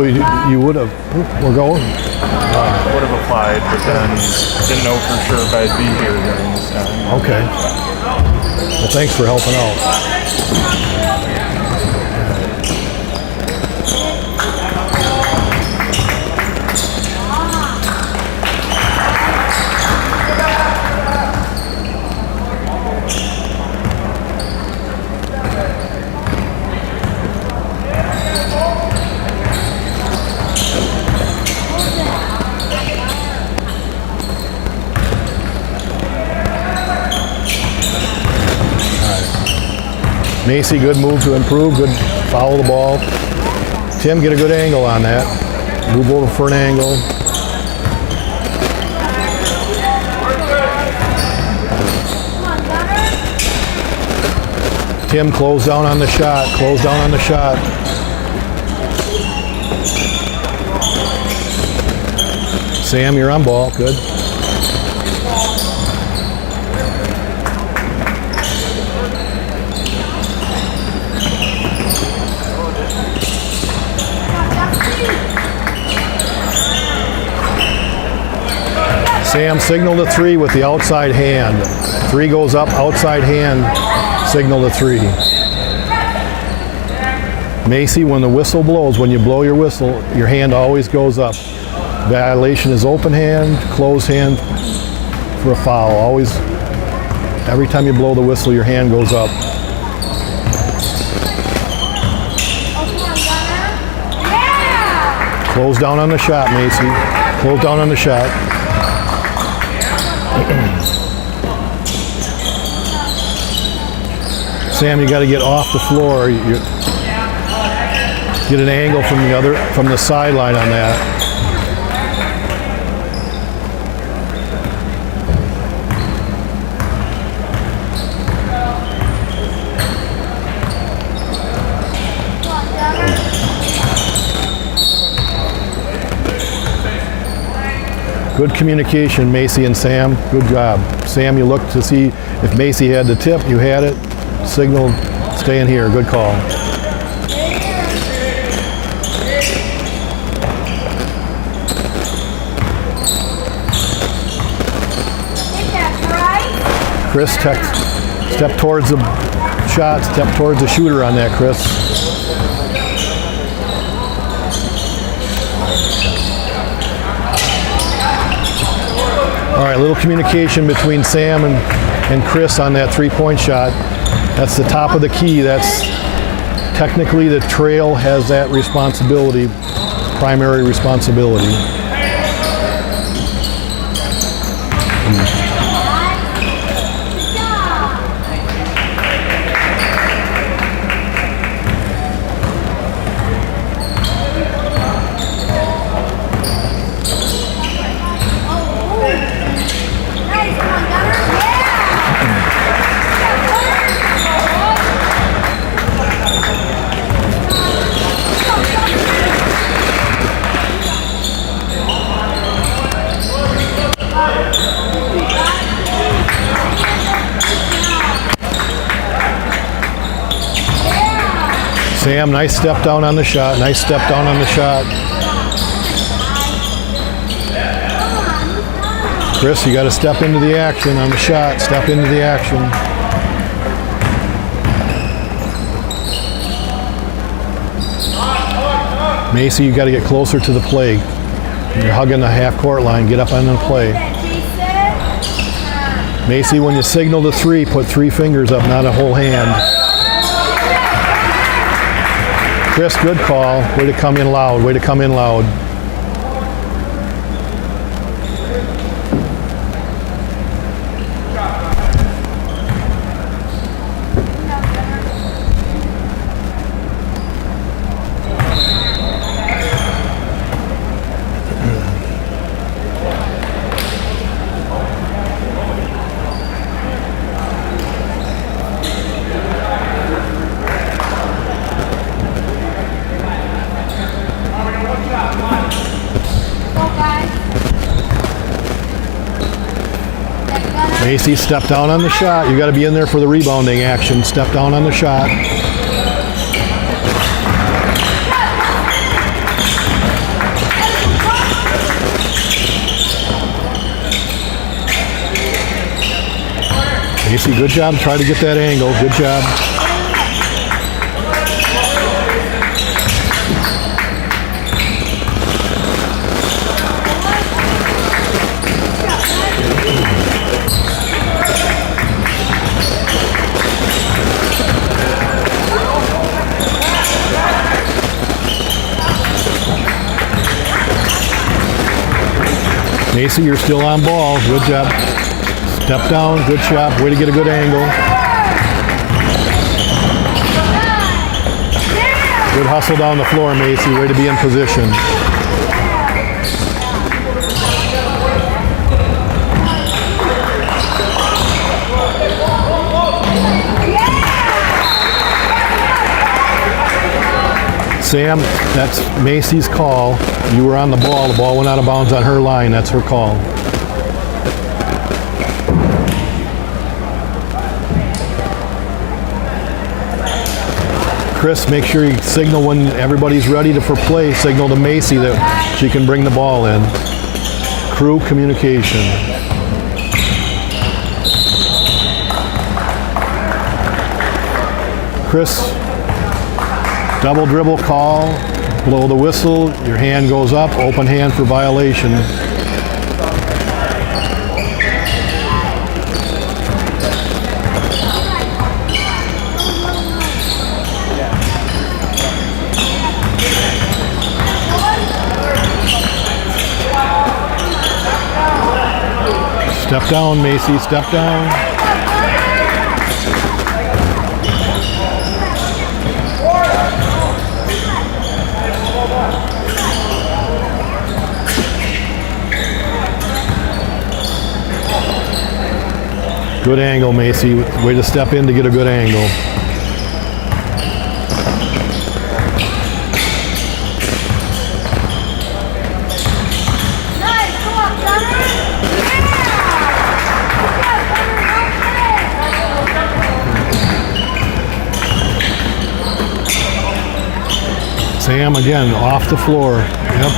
so you would have, we're going? Would have applied, but then didn't know for sure if I'd be here during this time. Okay. Well, thanks for helping out. Macy, good move to improve, good follow the ball. Tim, get a good angle on that. Move over for an angle. Tim, close down on the shot, close down on the shot. Sam, you're on ball, good. Sam, signal to 3 with the outside hand. 3 goes up, outside hand, signal to 3. Macy, when the whistle blows, when you blow your whistle, your hand always goes up. Violation is open hand, closed hand for a foul. Always, every time you blow the whistle, your hand goes up. Close down on the shot, Macy. Close down on the shot. Sam, you got to get off the floor. Get an angle from the sideline on that. Good communication, Macy and Sam. Good job. Sam, you looked to see if Macy had the tip. You had it. Signal, stay in here. Good call. Chris, step towards the shot. Step towards the shooter on that, Chris. All right, a little communication between Sam and Chris on that three-point shot. That's the top of the key. That's technically the trail has that responsibility, primary responsibility. Sam, nice step down on the shot. Nice step down on the shot. Chris, you got to step into the action on the shot. Step into the action. Macy, you got to get closer to the play. You're hugging the half-court line. Get up on the play. Macy, when you signal to 3, put 3 fingers up, not a whole hand. Chris, good call. Way to come in loud. Way to come in loud. Macy, step down on the shot. You got to be in there for the rebounding action. Step down on the shot. Macy, good job. Try to get that angle. Good job. Macy, you're still on ball. Good job. Step down. Good shot. Way to get a good angle. Good hustle down the floor, Macy. Way to be in position. Sam, that's Macy's call. You were on the ball. The ball went out of bounds on her line. That's her call. Chris, make sure you signal when everybody's ready for play. Signal to Macy that she can bring the ball in. Crew communication. Chris, double dribble call, blow the whistle, your hand goes up, open hand for violation. Step down, Macy, step down. Good angle, Macy. Way to step in to get a good angle. Sam again off the floor. Yep.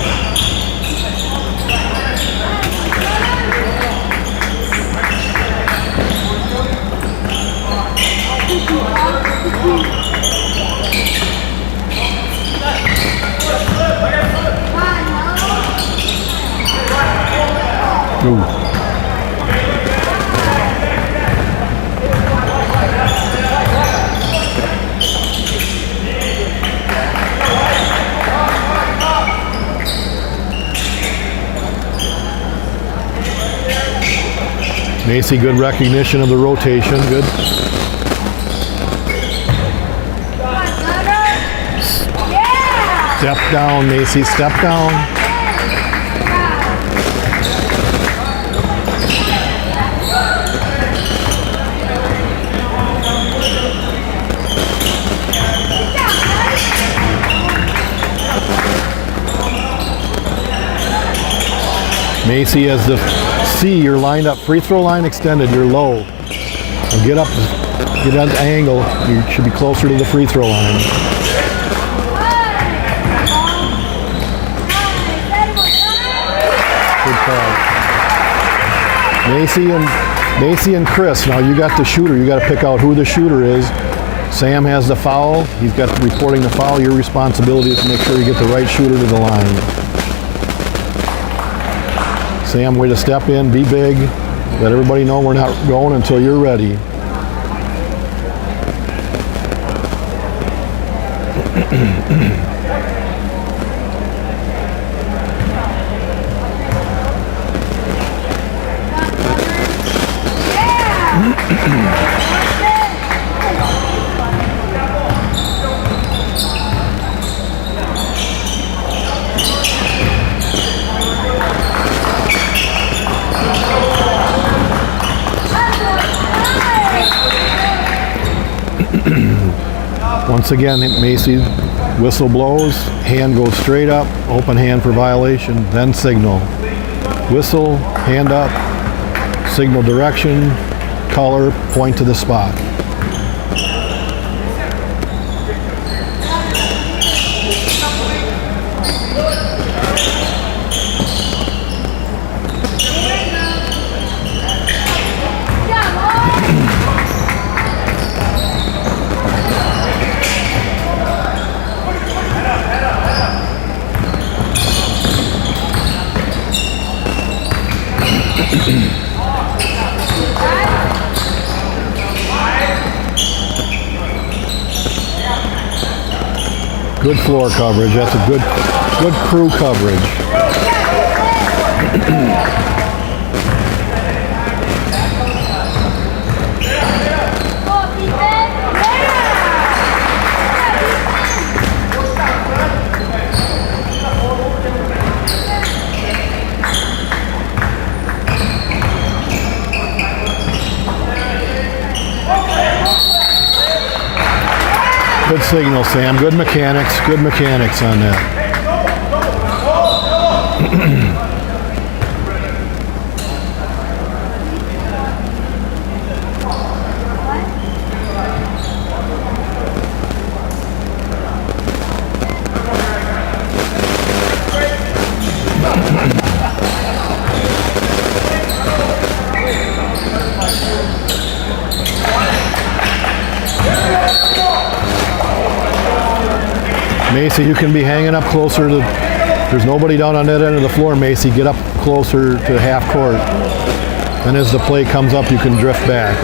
Ooh. Macy, good recognition of the rotation. Good. Step down, Macy. Step down. Macy, as the C, you're lined up, free throw line extended, you're low. And get up, get at the angle, you should be closer to the free throw line. Good call. Macy and Chris, now you got the shooter, you got to pick out who the shooter is. Sam has the foul, he's got reporting the foul, your responsibility is to make sure you get the right shooter to the line. Sam, way to step in, be big. Let everybody know we're not going until you're ready. Once again, Macy, whistle blows, hand goes straight up, open hand for violation, then signal. Whistle, hand up, signal direction, color, point to the spot. Good floor coverage. That's a good crew coverage. Good signal, Sam. Good mechanics on that. Macy, you can be hanging up closer to, there's nobody down on that end of the floor, Macy. Get up closer to half court. And as the play comes up, you can drift back.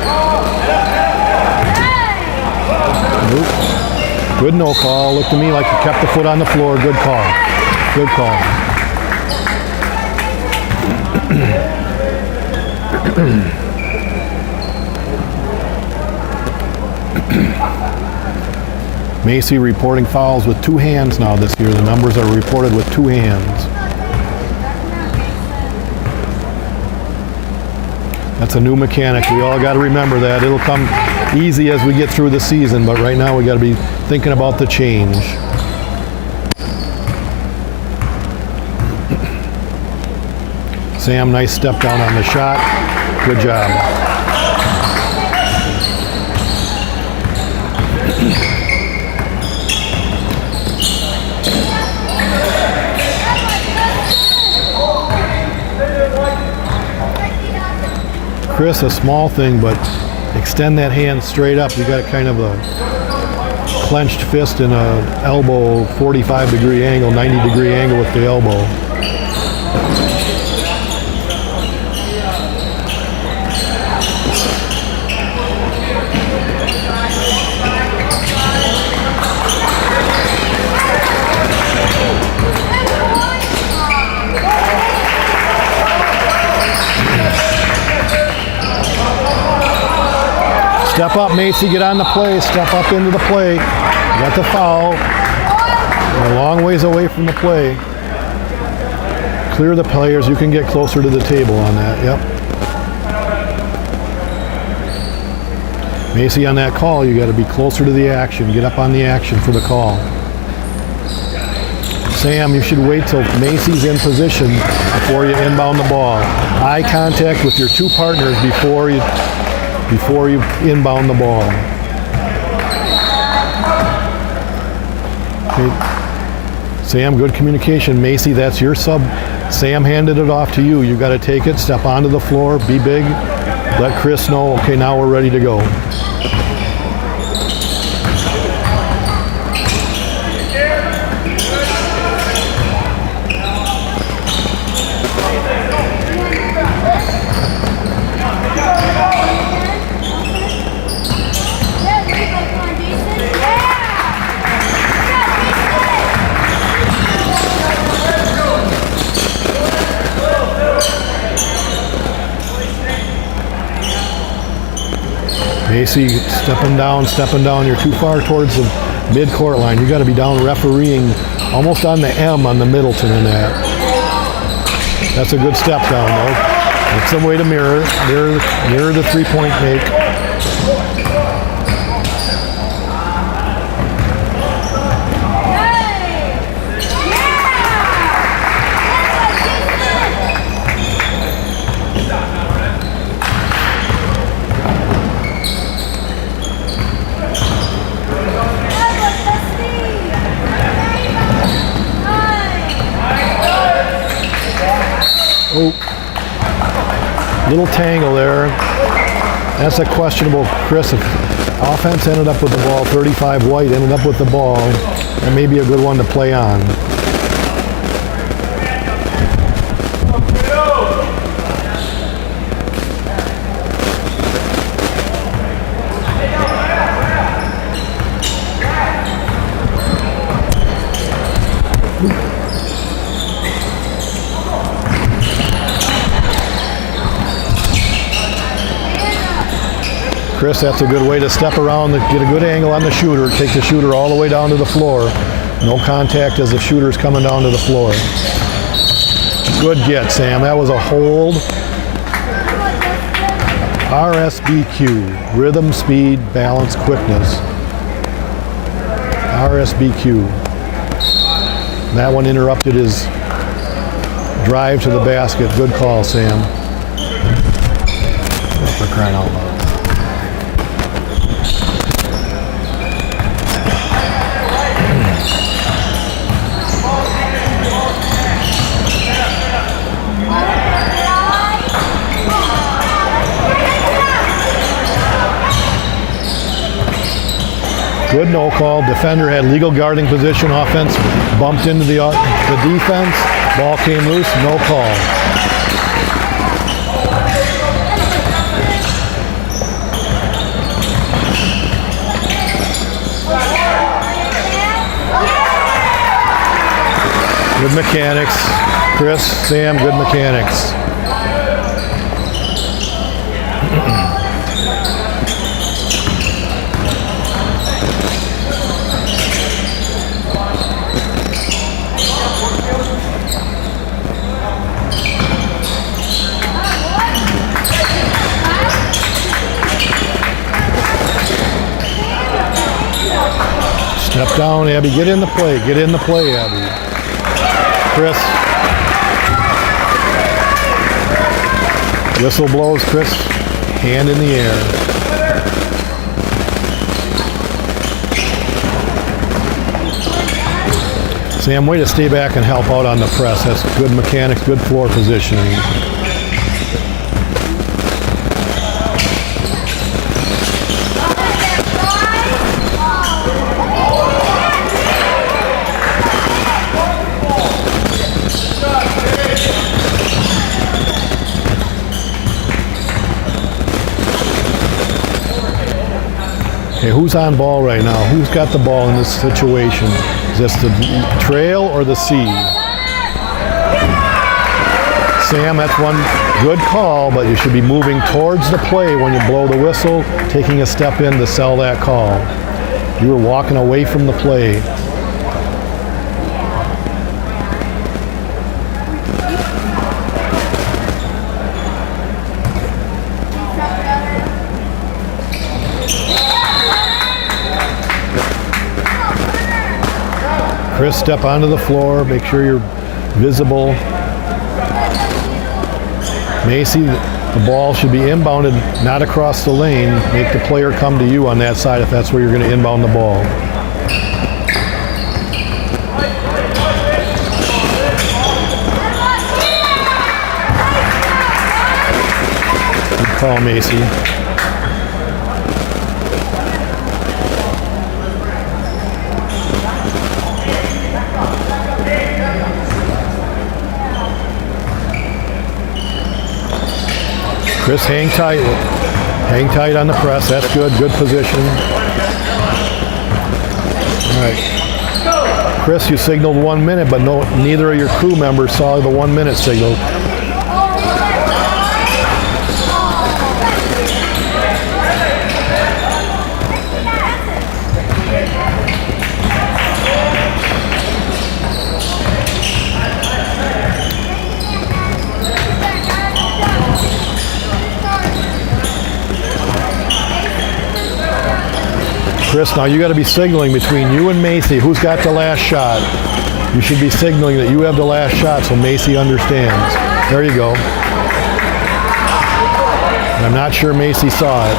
Oop. Good no call. Looked to me like you kept the foot on the floor. Good call. Good call. Macy reporting fouls with 2 hands now this year. The numbers are reported with 2 hands. That's a new mechanic. We all got to remember that. It'll come easy as we get through the season, but right now we got to be thinking about the change. Sam, nice step down on the shot. Good job. Chris, a small thing, but extend that hand straight up. You got kind of a clenched fist and a elbow, 45-degree angle, 90-degree angle with the elbow. Step up, Macy, get on the play. Step up into the play. You got the foul. You're a long ways away from the play. Clear the players. You can get closer to the table on that. Yep. Macy, on that call, you got to be closer to the action. Get up on the action for the call. Sam, you should wait till Macy's in position before you inbound the ball. Eye contact with your 2 partners before you inbound the ball. Okay. Sam, good communication. Macy, that's your sub. Sam handed it off to you. You got to take it, step onto the floor, be big, let Chris know, okay, now we're ready to go. Macy, stepping down. You're too far towards the mid-court line. You got to be down refereeing almost on the M on the Middleton in that. That's a good step down, though. That's some way to mirror the 3-point make. Oh, little tangle there. That's a questionable, Chris. If offense ended up with the ball, 35 White ended up with the ball, that may be a good one to play on. Chris, that's a good way to step around, get a good angle on the shooter, take the shooter all the way down to the floor. No contact as the shooter's coming down to the floor. Good get, Sam. That was a hold. RSBQ, rhythm, speed, balance, quickness. RSBQ. That one interrupted his drive to the basket. Good call, Sam. For crying out loud. Good no call. Defender had legal guarding position. Offense bumped into the defense. Ball came loose. No call. Good mechanics. Chris, Sam, good mechanics. Step down, Abby. Get in the play. Get in the play, Abby. Chris. Whistle blows, Chris. Hand in the air. Sam, way to stay back and help out on the press. That's good mechanics, good floor positioning. Okay, who's on ball right now? Who's got the ball in this situation? Is this the trail or the C? Sam, that's one good call, but you should be moving towards the play when you blow the whistle, taking a step in to sell that call. You were walking away from the play. Chris, step onto the floor, make sure you're visible. Macy, the ball should be inbounded, not across the lane. Make the player come to you on that side if that's where you're going to inbound the ball. Good call, Macy. Chris, hang tight. Hang tight on the press. That's good. Good position. All right. Chris, you signaled 1 minute, but neither of your crew members saw the 1 minute signal. Chris, now you got to be signaling between you and Macy. Who's got the last shot? You should be signaling that you have the last shot so Macy understands. There you go. And I'm not sure Macy saw it.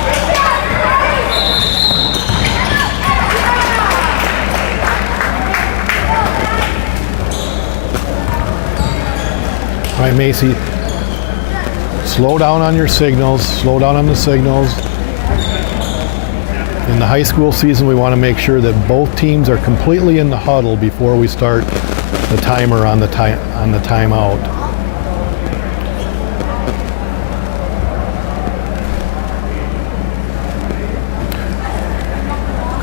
All right, Macy. Slow down on your signals. Slow down on the signals. In the high school season, we want to make sure that both teams are completely in the huddle before we start the timer on the timeout.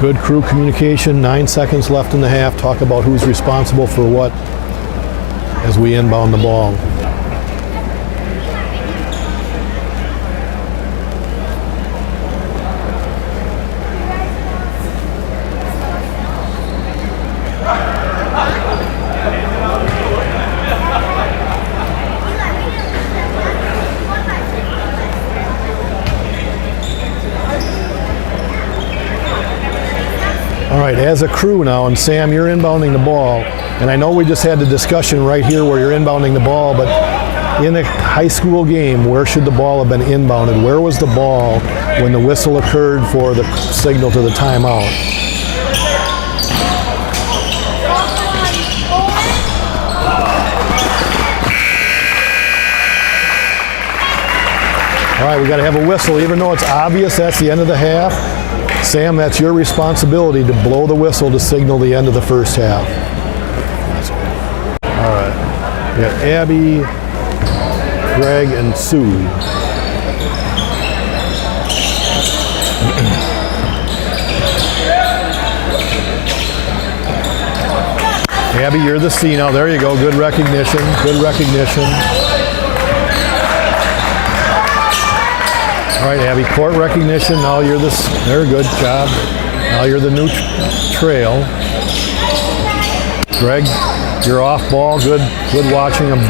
Good crew communication. 9 seconds left in the half. Talk about who's responsible for what as we inbound the ball. as a crew now, and Sam, you're inbounding the ball, and I know we just had the discussion right here where you're inbounding the ball, but in a high school game, where should the ball have been inbounded? Where was the ball when the whistle occurred for the signal to the timeout? All right, we got to have a whistle, even though it's obvious that's the end of the half. Sam, that's your responsibility to blow the whistle to signal the end of the first half. All right, we got Abby, Greg, and Sue. Abby, you're the C now. There you go. Good recognition. Good recognition. All right, Abby, court recognition. Now you're this. Very good job. Now you're the new trail. Greg, you're off ball. Good watching him.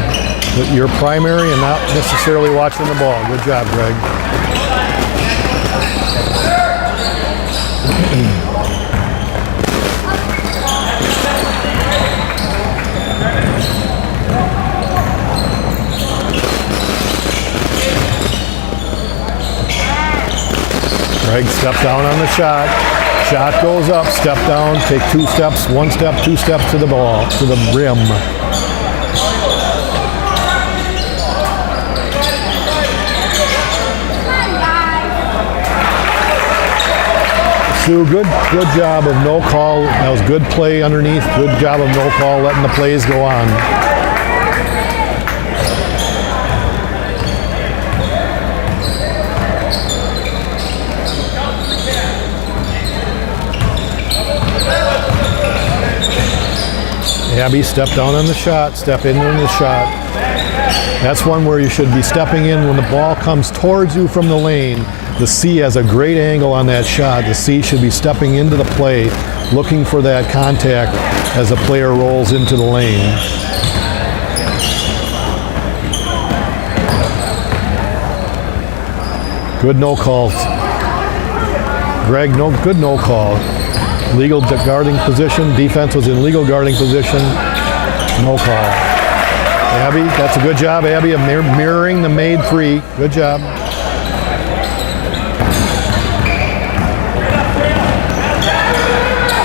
You're primary and not necessarily watching the ball. Good job, Greg. Greg, step down on the shot. Shot goes up, step down, take 2 steps, 1 step, 2 steps to the ball, to the rim. Sue, good job of no call. That was good play underneath. Good job of no call, letting the plays go on. Abby, step down on the shot, step in on the shot. That's one where you should be stepping in when the ball comes towards you from the lane. The C has a great angle on that shot. The C should be stepping into the play, looking for that contact as the player rolls into the lane. Good no call. Greg, good no call. Legal guarding position. Defense was in legal guarding position. No call. Abby, that's a good job, Abby, of mirroring the made 3. Good job.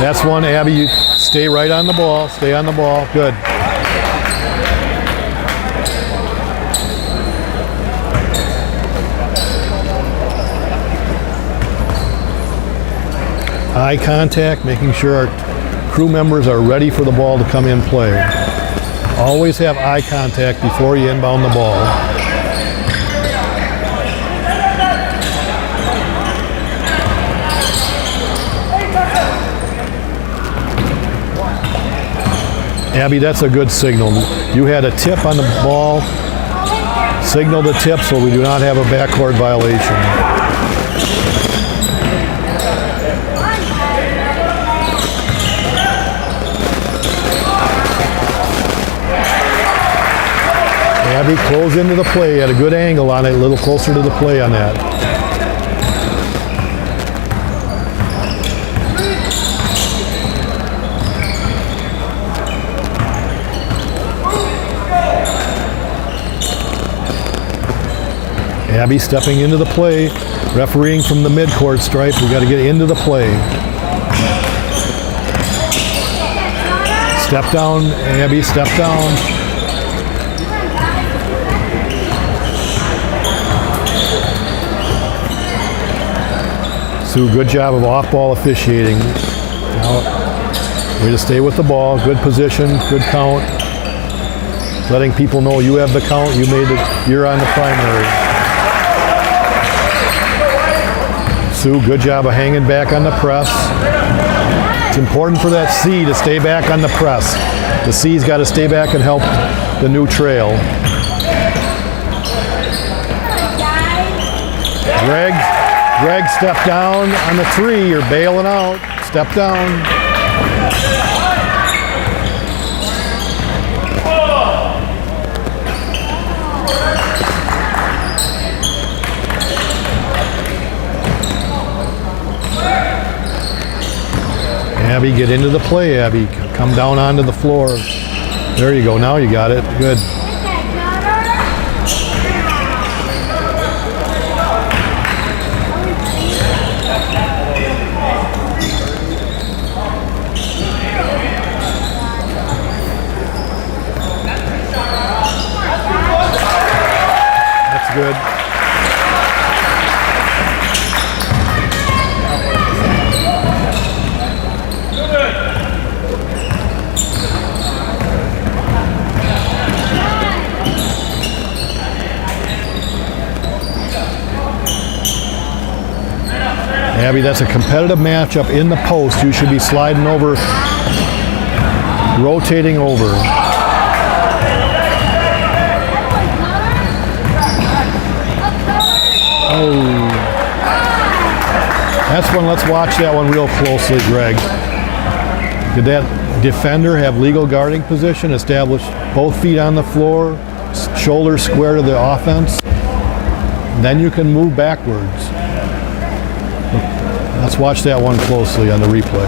That's one, Abby. You stay right on the ball. Stay on the ball. Good. Eye contact, making sure our crew members are ready for the ball to come in play. Always have eye contact before you inbound the ball. Abby, that's a good signal. You had a tip on the ball. Signal the tip so we do not have a backcourt violation. Abby, close into the play at a good angle on it, a little closer to the play on that. Abby stepping into the play, refereeing from the midcourt stripe. We got to get into the play. Step down, Abby, step down. Sue, good job of off-ball officiating. Now, way to stay with the ball. Good position, good count. Letting people know you have the count. You made it. You're on the primary. Sue, good job of hanging back on the press. It's important for that C to stay back on the press. The C's got to stay back and help the new trail. Greg, step down on the 3. You're bailing out. Step down. Abby, get into the play, Abby. Come down onto the floor. There you go. Now you got it. Good. That's good. Abby, that's a competitive matchup in the post. You should be sliding over, rotating over. Oh. That's one, let's watch that one real closely, Greg. Did that defender have legal guarding position, establish both feet on the floor, shoulders square to the offense? Then you can move backwards. Let's watch that one closely on the replay.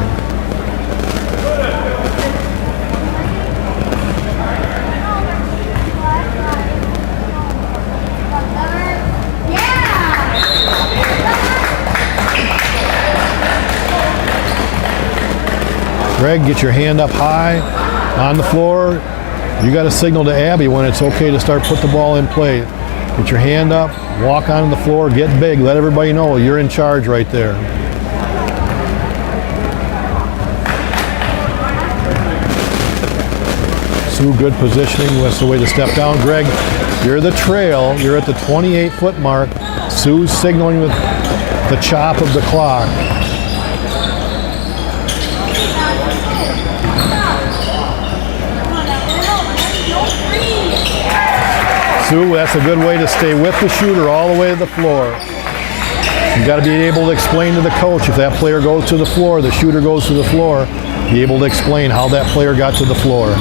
Greg, get your hand up high on the floor. You got to signal to Abby when it's okay to start put the ball in play. Get your hand up, walk on the floor, get big, let everybody know you're in charge right there. Sue, good positioning. That's the way to step down. Greg, you're the trail. You're at the 28-foot mark. Sue's signaling with the chop of the clock. Sue, that's a good way to stay with the shooter all the way to the floor. You've got to be able to explain to the coach if that player goes to the floor, the shooter goes to the floor, be able to explain how that player got to the floor.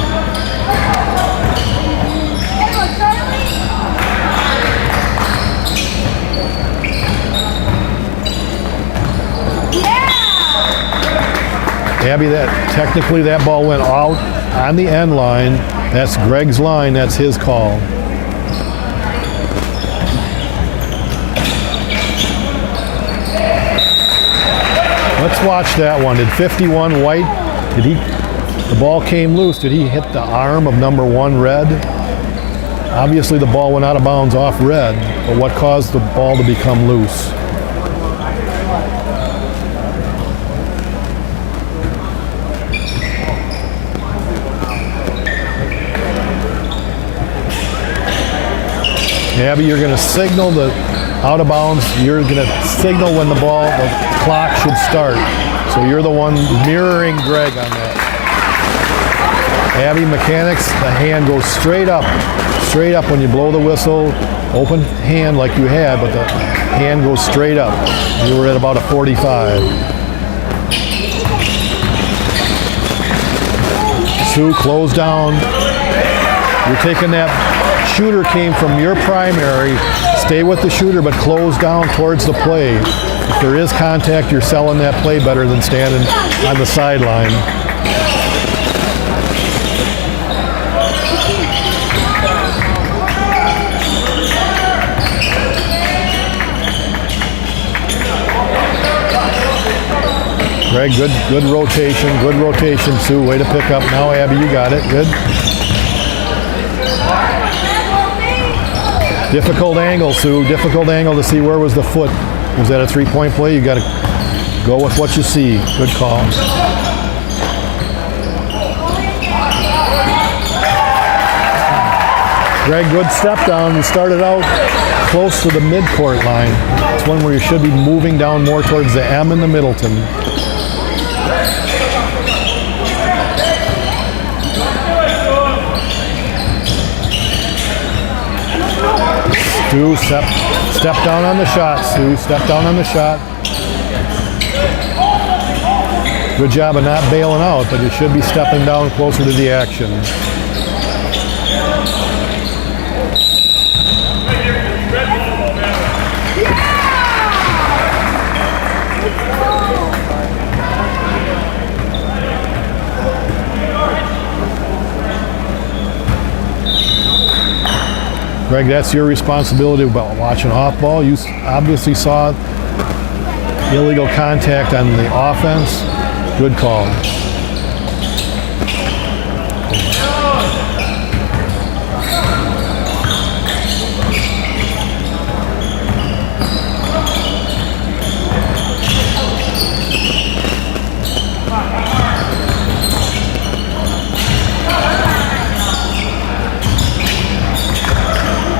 Abby, technically that ball went out on the end line. That's Greg's line. That's his call. Let's watch that one. Did 51 White, the ball came loose. Did he hit the arm of number 1 Red? Obviously the ball went out of bounds off Red, but what caused the ball to become loose? Abby, you're going to signal the out of bounds. You're going to signal when the clock should start. So you're the one mirroring Greg on that. Abby, mechanics, the hand goes straight up when you blow the whistle. Open hand like you had, but the hand goes straight up. You were at about a 45. Sue, close down. You're taking that. Shooter came from your primary. Stay with the shooter, but close down towards the play. If there is contact, you're selling that play better than standing on the sideline. Greg, good rotation, Sue. Way to pick up. Now, Abby, you got it. Good. Difficult angle, Sue. Difficult angle to see where was the foot. Was that a three-point play? You got to go with what you see. Good call. Greg, good step down. You started out close to the midcourt line. It's one where you should be moving down more towards the M in the Middleton. Sue, step down on the shot. Sue, step down on the shot. Good job of not bailing out, but you should be stepping down closer to the action. Greg, that's your responsibility about watching off ball. You obviously saw illegal contact on the offense. Good call.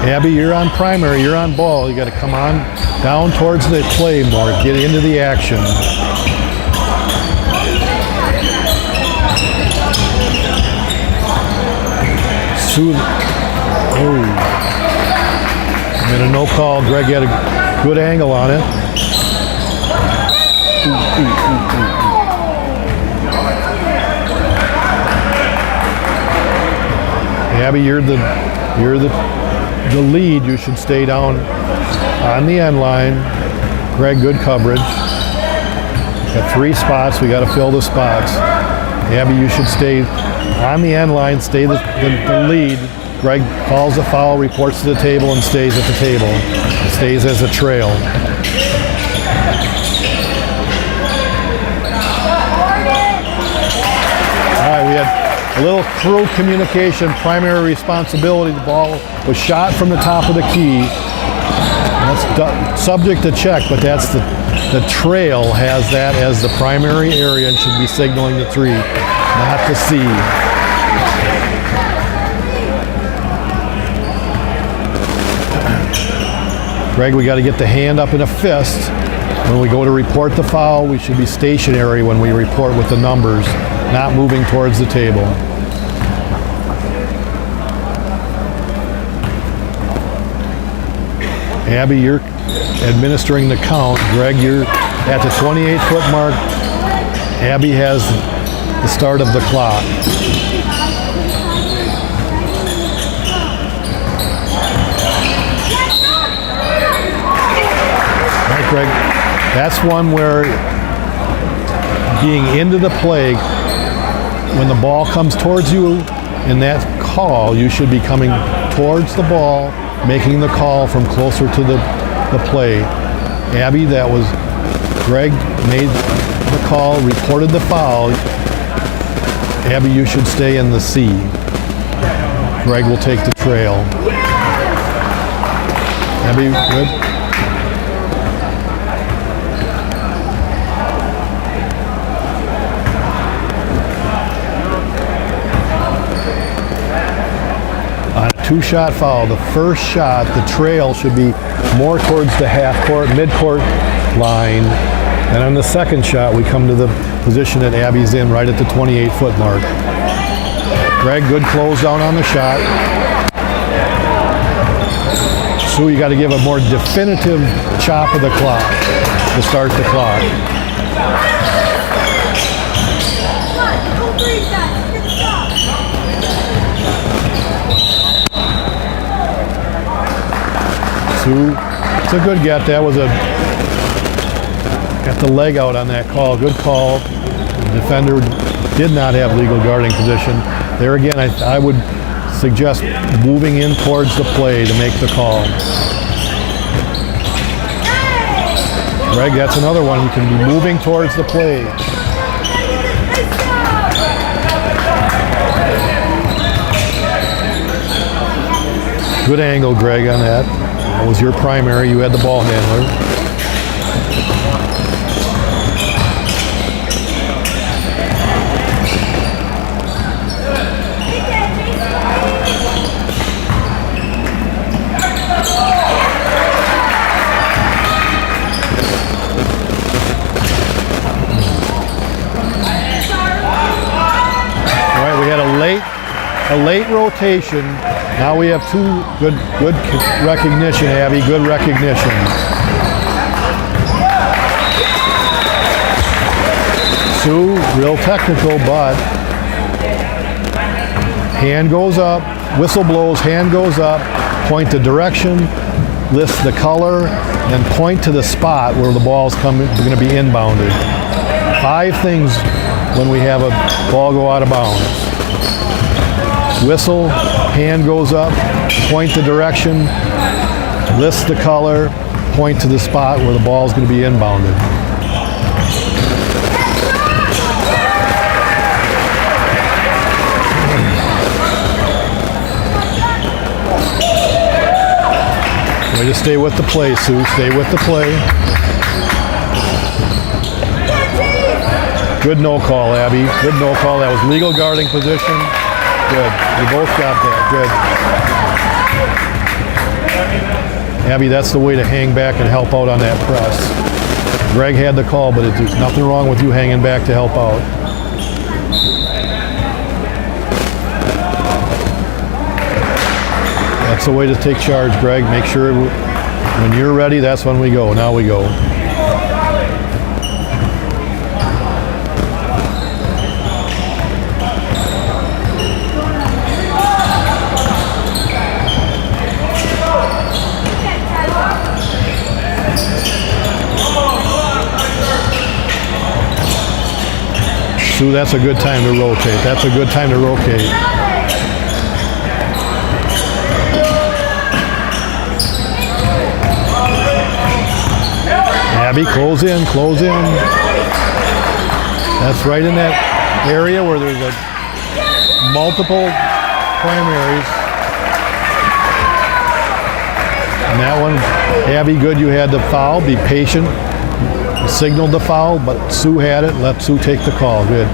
Abby, you're on primary, you're on ball. You got to come on down towards the play more, get into the action. Sue, oh, and a no call. Greg had a good angle on it. Abby, you're the lead. You should stay down on the end line. Greg, good coverage. Got 3 spots. We got to fill the spots. Abby, you should stay on the end line, stay the lead. Greg calls a foul, reports to the table, and stays at the table. It stays as a trail. All right, we had a little crew communication, primary responsibility. The ball was shot from the top of the key. That's subject to check, but that's the trail has that as the primary area and should be signaling the 3, not the C. Greg, we got to get the hand up in a fist. When we go to report the foul, we should be stationary when we report with the numbers, not moving towards the table. Abby, you're administering the count. Greg, you're at the 28-foot mark. Abby has the start of the clock. All right, Greg, that's one where being into the play, when the ball comes towards you in that call, you should be coming towards the ball, making the call from closer to the play. Abby, that was Greg made the call, reported the foul. Abby, you should stay in the C. Greg will take the trail. Abby, good. On a 2-shot foul, the first shot, the trail should be more towards the half-court, mid-court line. And on the second shot, we come to the position that Abby's in, right at the 28-foot mark. Greg, good close down on the shot. Sue, you got to give a more definitive chop of the clock to start the clock. Sue, it's a good get. That was got the leg out on that call. Good call. The defender did not have legal guarding position. There again, I would suggest moving in towards the play to make the call. Greg, that's another one. You can be moving towards the play. Good angle, Greg, on that. That was your primary. You had the ball handler. All right, we had a late rotation. Now we have 2 good recognition, Abby, good recognition. Sue, real technical, but hand goes up, whistle blows, hand goes up, point the direction, list the color, and point to the spot where the ball's going to be inbounded. 5 things when we have a ball go out of bounds. Whistle, hand goes up, point the direction, list the color, point to the spot where the ball is going to be inbounded. Way to stay with the play, Sue. Stay with the play. Good no call, Abby. Good no call. That was legal guarding position. Good. You both got that. Good. Abby, that's the way to hang back and help out on that press. Greg had the call, but there's nothing wrong with you hanging back to help out. That's the way to take charge, Greg. Make sure when you're ready, that's when we go. Now we go. Sue, that's a good time to rotate. That's a good time to rotate. Abby, close in, close in. That's right in that area where there's multiple primaries. And that one, Abby, good, you had the foul. Be patient. Signaled the foul, but Sue had it. Let Sue take the call. Good.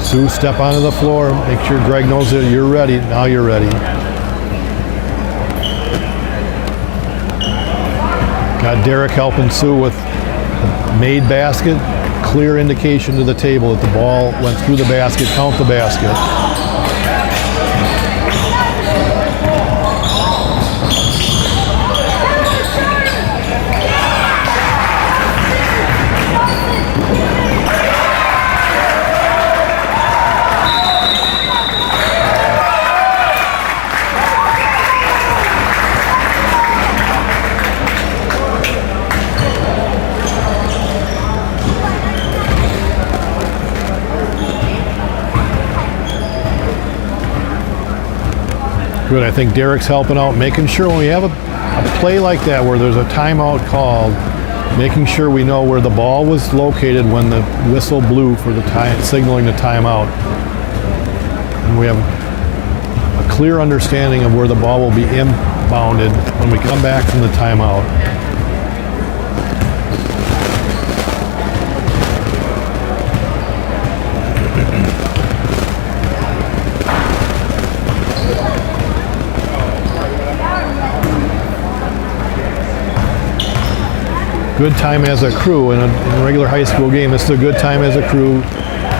Sue, step onto the floor. Make sure Greg knows that you're ready. Now you're ready. Got Derek helping Sue with made basket. Clear indication to the table that the ball went through the basket. Count the basket. Good, I think Derek's helping out, making sure when we have a play like that where there's a timeout called, making sure we know where the ball was located when the whistle blew for the time, signaling the timeout. And we have a clear understanding of where the ball will be inbounded when we come back from the timeout. Good time as a crew in a regular high school game. This is a good time as a crew.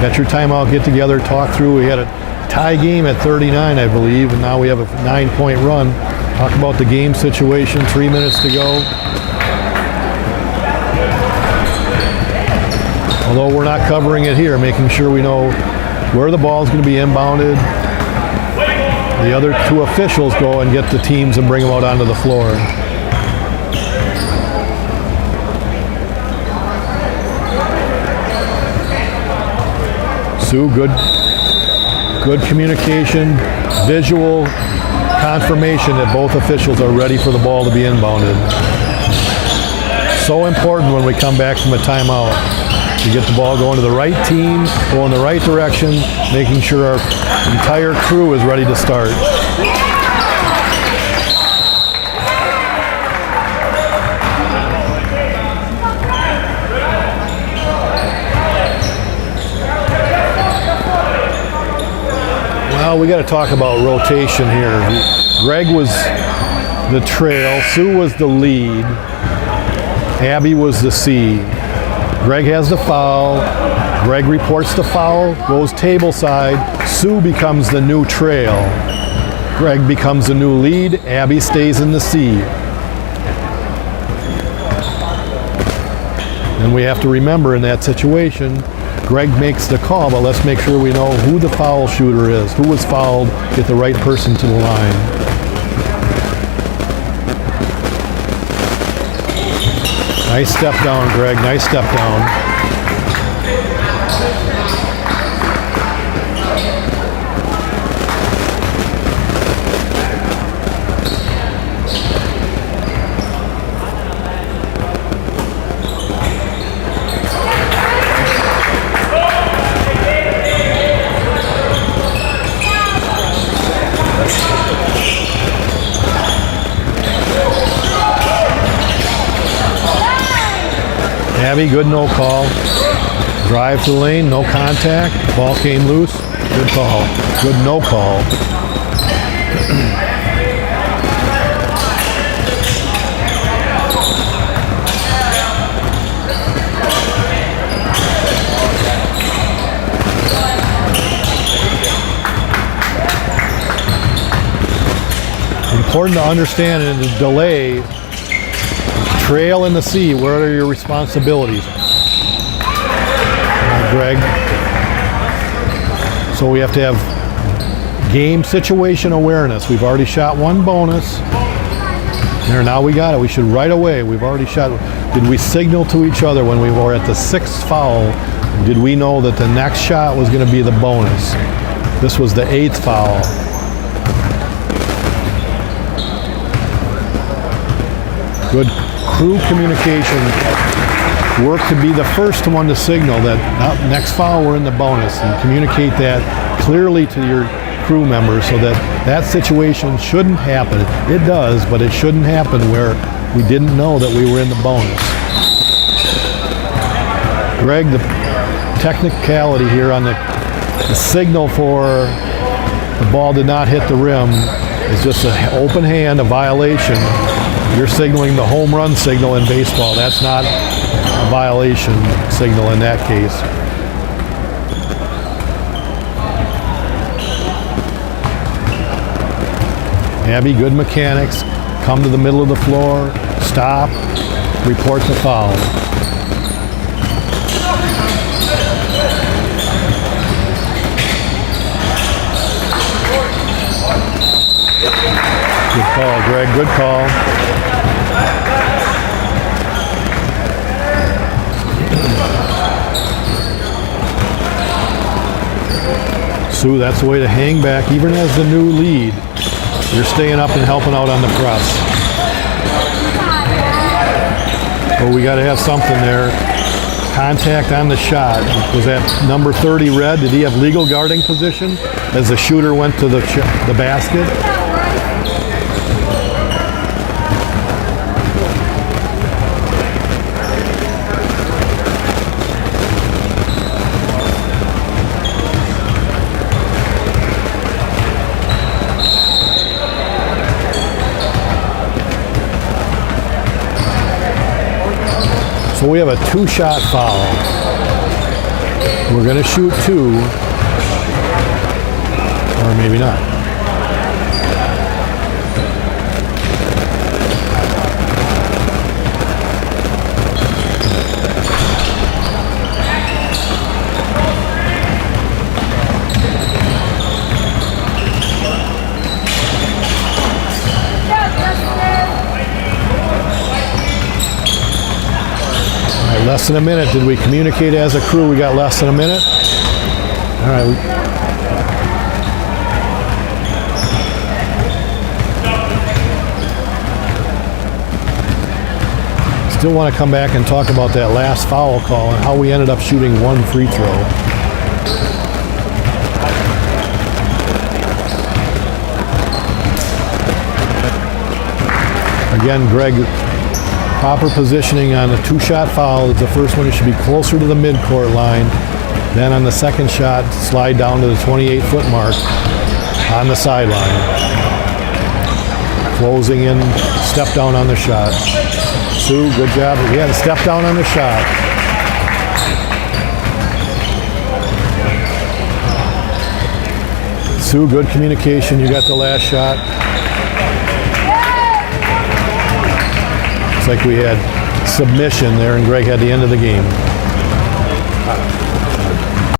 Got your timeout, get together, talk through. We had a tie game at 39, I believe, and now we have a 9-point run. Talk about the game situation, 3 minutes to go. Although we're not covering it here, making sure we know where the ball is going to be inbounded. The other two officials go and get the teams and bring them out onto the floor. Sue, good communication, visual confirmation that both officials are ready for the ball to be inbounded. So important when we come back from a timeout to get the ball going to the right team, go in the right direction, making sure our entire crew is ready to start. Well, we got to talk about rotation here. Greg was the trail, Sue was the lead, Abby was the C. Greg has the foul, Greg reports the foul, goes table side, Sue becomes the new trail. Greg becomes the new lead, Abby stays in the C. And we have to remember in that situation, Greg makes the call, but let's make sure we know who the foul shooter is, who was fouled, get the right person to the line. Nice step down, Greg, nice step down. Abby, good no call. Drive to the lane, no contact. Ball came loose. Good call. Good no call. Important to understand in the delay, trail in the sea, what are your responsibilities? Greg. So we have to have game situation awareness. We've already shot one bonus. There, now we got it. We should right away. We've already shot. Did we signal to each other when we were at the 6th foul? Did we know that the next shot was going to be the bonus? This was the 8th foul. Good crew communication. Work to be the first one to signal that next foul we're in the bonus, and communicate that clearly to your crew members so that that situation shouldn't happen. It does, but it shouldn't happen where we didn't know that we were in the bonus. Greg, the technicality here on the signal for the ball did not hit the rim is just an open hand, a violation. You're signaling the home run signal in baseball. That's not a violation signal in that case. Abby, good mechanics. Come to the middle of the floor, stop, report the foul. Good call, Greg, good call. Sue, that's the way to hang back, even as the new lead. You're staying up and helping out on the press. But we got to have something there. Contact on the shot. Was that number 30 red? Did he have legal guarding position as the shooter went to the basket? So we have a 2-shot foul. We're going to shoot 2, or maybe not. Less than a minute. Did we communicate as a crew? We got less than a minute. All right. Still want to come back and talk about that last foul call and how we ended up shooting 1 free throw. Again, Greg, proper positioning on a 2-shot foul is the first one. You should be closer to the midcourt line. Then on the second shot, slide down to the 28-foot mark on the sideline. Closing in, step down on the shot. Sue, good job. Again, step down on the shot. Sue, good communication. You got the last shot. Looks like we had submission there, and Greg had the end of the game.